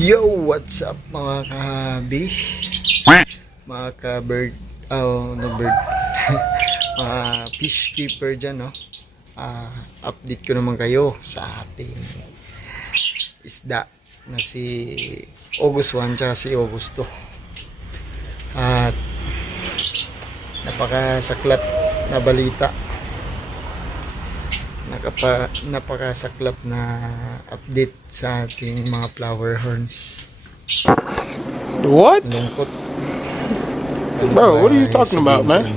Yo, what's up mga kahabi? Mga ka-bird, no bird. Mga fish keeper dyan, no? Update ko naman kayo sa ating isda na si August 1 tsaka si August 2. At napakasaklap na balita. Napakasaklap na update sa ating mga flower horns. What? Lungkot. Bro, what are you talking about, man?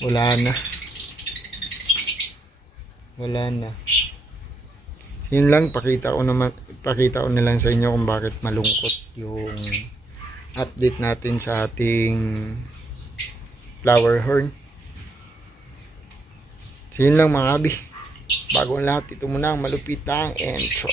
Wala na. Yun lang, pakita ko na lang sa inyo kung bakit malungkot yung update natin sa ating flower horn. So yun lang mga abi. Bago ang lahat, ito muna ang malupitang intro.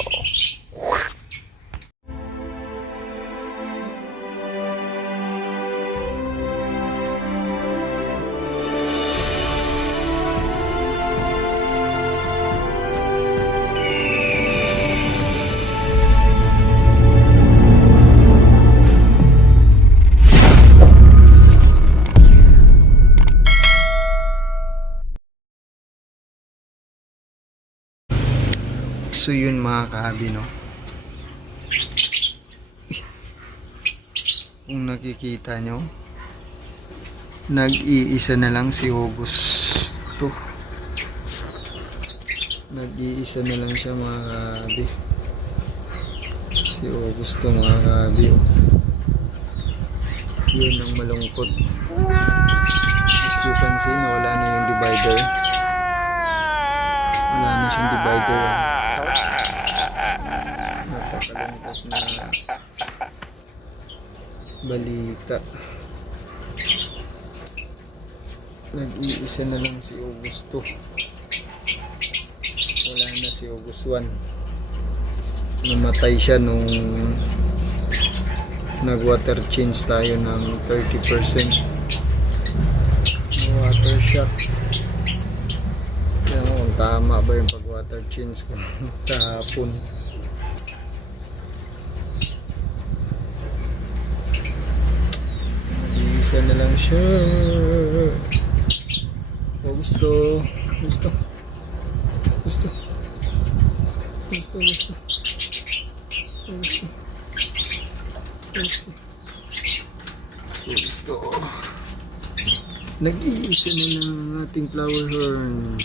So yun mga kaabi, no? Kung nakikita nyo, nag-iisa na lang si August to. Nag-iisa na lang siya mga kaabi. Si August to mga kaabi, oh. Yun ang malungkot. As you can see, wala na yung divider. Wala na siyang divider. Napakalungkot na balita. Nag-iisa na lang si August 2. Wala na si August 1. Namatay siya nung nag-water change tayo ng 30%. Water shock. Kaya kung tama ba yung pag-water change ko kahapon. Isa na lang siya. Gusto. Nag-iisa na lang ang ating flower horn.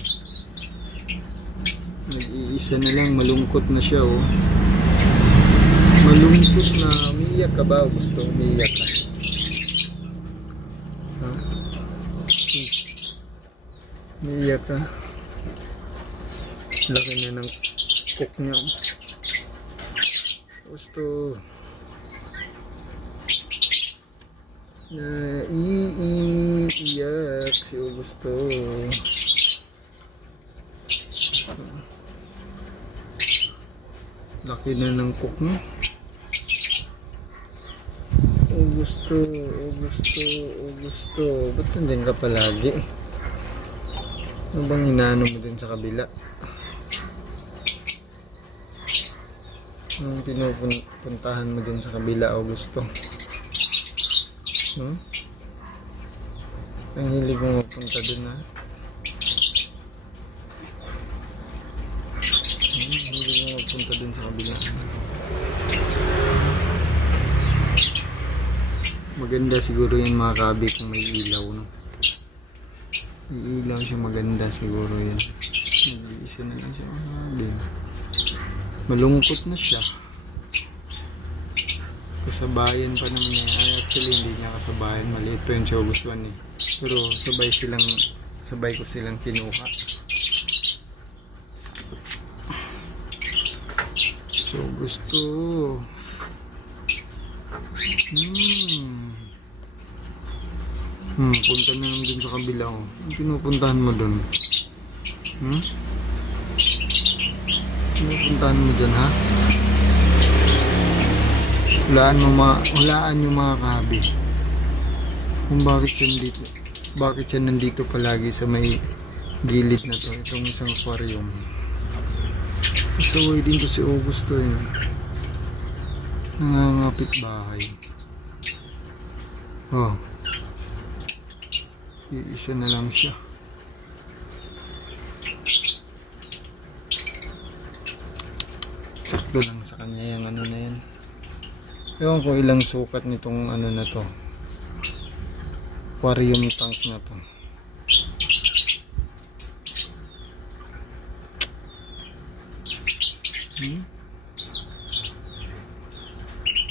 Nag-iisa na lang, malungkot na siya, oh. Malungkot na. Umiiyak ka ba? Gusto umiiyak ka? Umiiyak ka. Laki na ng cook niya. Gusto. Naiiyak si Augusto. Laki na ng cook mo. Augusto. Ba't nandiyan ka palagi? Ano bang inaano mo din sa kabila? Anong pinupuntahan mo din sa kabila, Augusto? Ang hilig mo mapunta dun, ha? Hilig mo mapunta dun sa kabila. Maganda siguro yan mga kabi kung may ilaw, no? Iilaw siya, maganda siguro yan. Nag-iisa na lang siya mga kabi. Malungkot na siya. Kasabayan pa naman niya. Actually hindi niya kasabayan. Maliit pa yung August 1 eh. Pero sabay ko silang kinuha. So gusto. Punta na lang dun sa kabila, oh. Ang pinupuntahan mo dun? Pinupuntahan mo dun, ha? Hulaan yung mga kahabi kung bakit siya nandito palagi sa may gilid na to, itong isang aquarium. Ito din to si Augusto eh. Nangangapit bahay. Oh. Iisa na lang siya. Sakto lang sa kanya yung ano na yan. Ewan ko ilang sukat nitong ano na to. Aquarium tank na to.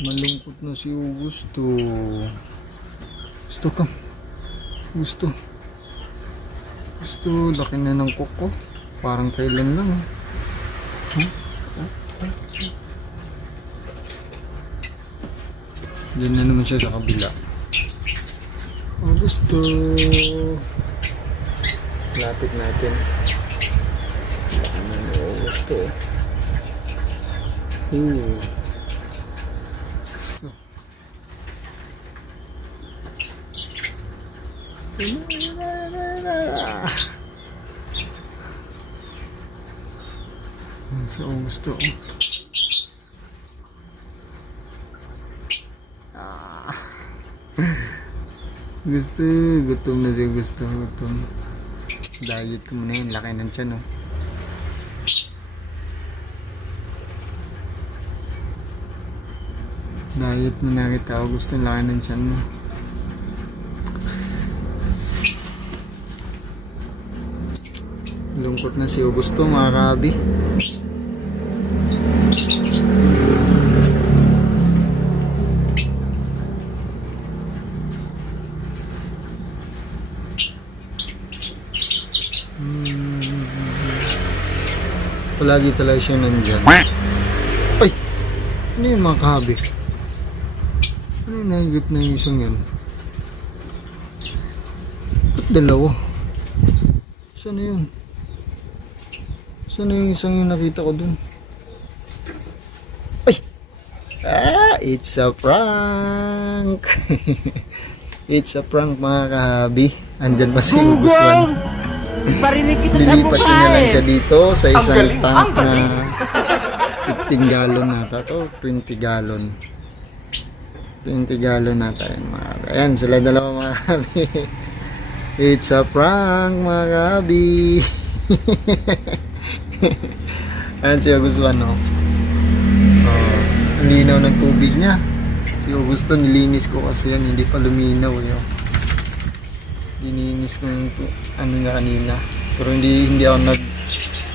Malungkot na si Augusto. Gusto ka? Gusto. Gusto, laki na ng kuko. Parang kailan lang. Diyan na naman siya sa kabila. Augusto. Lapit natin. Augusto. Si Augusto. Gusto, gutom na siya, gutom. Diet ko muna yun, laki ng tiyan, no? Diet mo na kita, gusto laki ng tiyan mo. Lungkot na si Augusto, mga kabi. Palagi talaga siya nandyan. Ay! Ano yun mga kahabi? Ano yung nahigip na yung isang yan? Ba't dalawa? Saan na yun? Saan na yung isang yung nakita ko dun? Ay! Ah! It's a prank! It's a prank mga kahabi. Andyan pa si August 1. Parinig kita sa Lilipat ko na lang siya dito sa isang galing, tank na 15 gallon nata to, 20 gallon. 20 gallon nata yan mga kabi. Ayan sila dalawa mga kabi. It's a prank mga kabi. Ayan si Augusto no. Oh, ang linaw ng tubig niya. Si Augusto nilinis ko kasi yan, hindi pa luminaw yun. Dininis ko yung ano niya kanina, pero hindi ako nag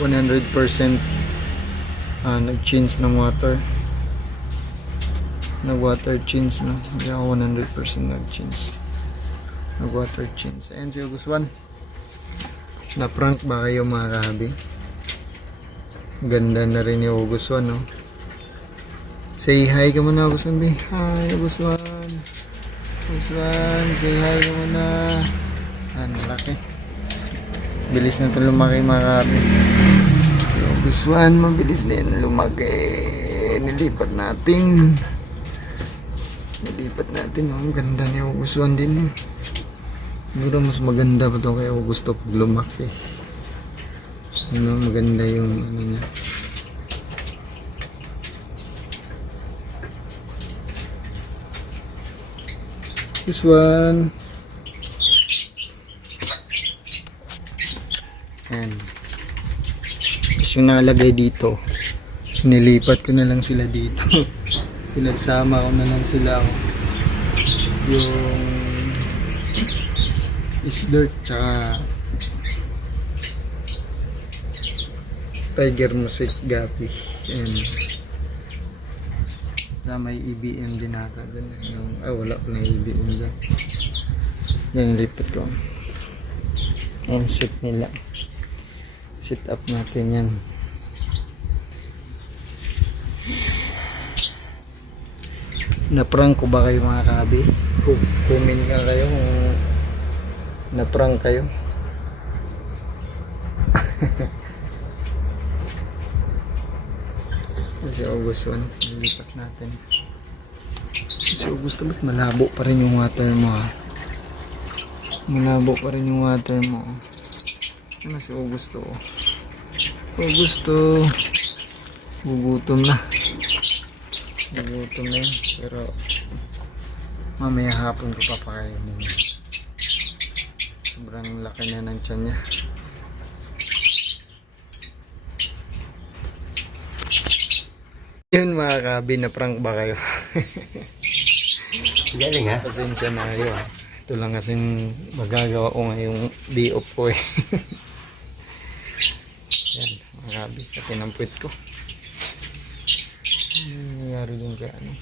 100% nag-change ng water, water change, no? Hindi ako 100% nag-change nag water change. Ayan si August 1, na prank ba kayo mga kahabi? Ganda na rin yung August 1, no? Say hi ka muna August 1. Hi August 1. August 1, say hi ka muna. Ano, laki. Bilis na ito lumaki mga kabi. August 1, mabilis din lumaki. Nilipat natin. Oh, ganda ni August 1 din. Siguro mas maganda pa ito kay Augusto pag lumaki. Ano, maganda yung ano niya. This one. Ayan. Tapos yung nakalagay dito, nilipat ko na lang sila dito. Pinagsama ko na lang sila. Yung is dirt tsaka Tiger Mosaic Gapi. Ayan. Na may EBM din nata dyan. Wala pa na EBM dyan. Yan, nilipat ko. Ayan, set nila. Set up natin yan. Na-prank ko ba kayo mga kabi? Comment nga kayo kung na-prank kayo. Si August 1, nilipat natin. Si August, ba't malabo pa rin yung water mo ha? Malabo pa rin yung water mo. Ano si Augusto? Augusto. Gugutom na. Gugutom na yun. Pero mamaya hapon ko papakainin. Sobrang laki na ng tiyan niya. Yun mga kabi, na prank ba kayo? Galing ha? Pasensya na kayo ha. Ito lang kasing magagawa ko ngayong day off ko eh. Yan mga kabi, kasi ng puwit ko. Ano nangyari dun sa ano?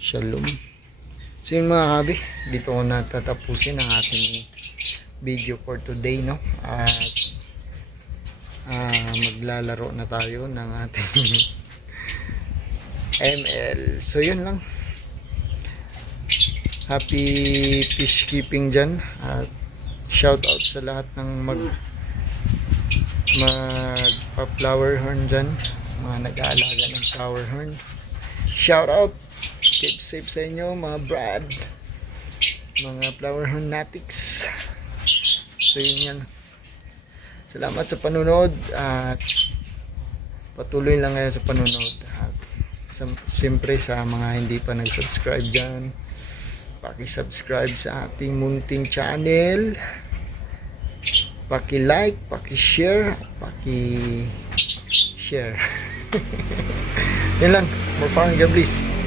Shalom. So yun mga kabi, dito ko natatapusin ang ating video for today, no? At maglalaro na tayo ng ating ML. So yun lang. Happy peacekeeping dyan. At shout out sa lahat ng magpa-flower horn dyan, mga nag-aalaga ng flower horn. Shout out. Keep safe sa inyo mga brad, mga flower horn natics. So yun yan. Salamat sa panunod at patuloy lang kayo sa panunod. At siyempre sa mga hindi pa nag-subscribe dyan, paki-subscribe sa ating munting channel, paki-like, paki-share, paki-share. Yan lang. More power and God bless.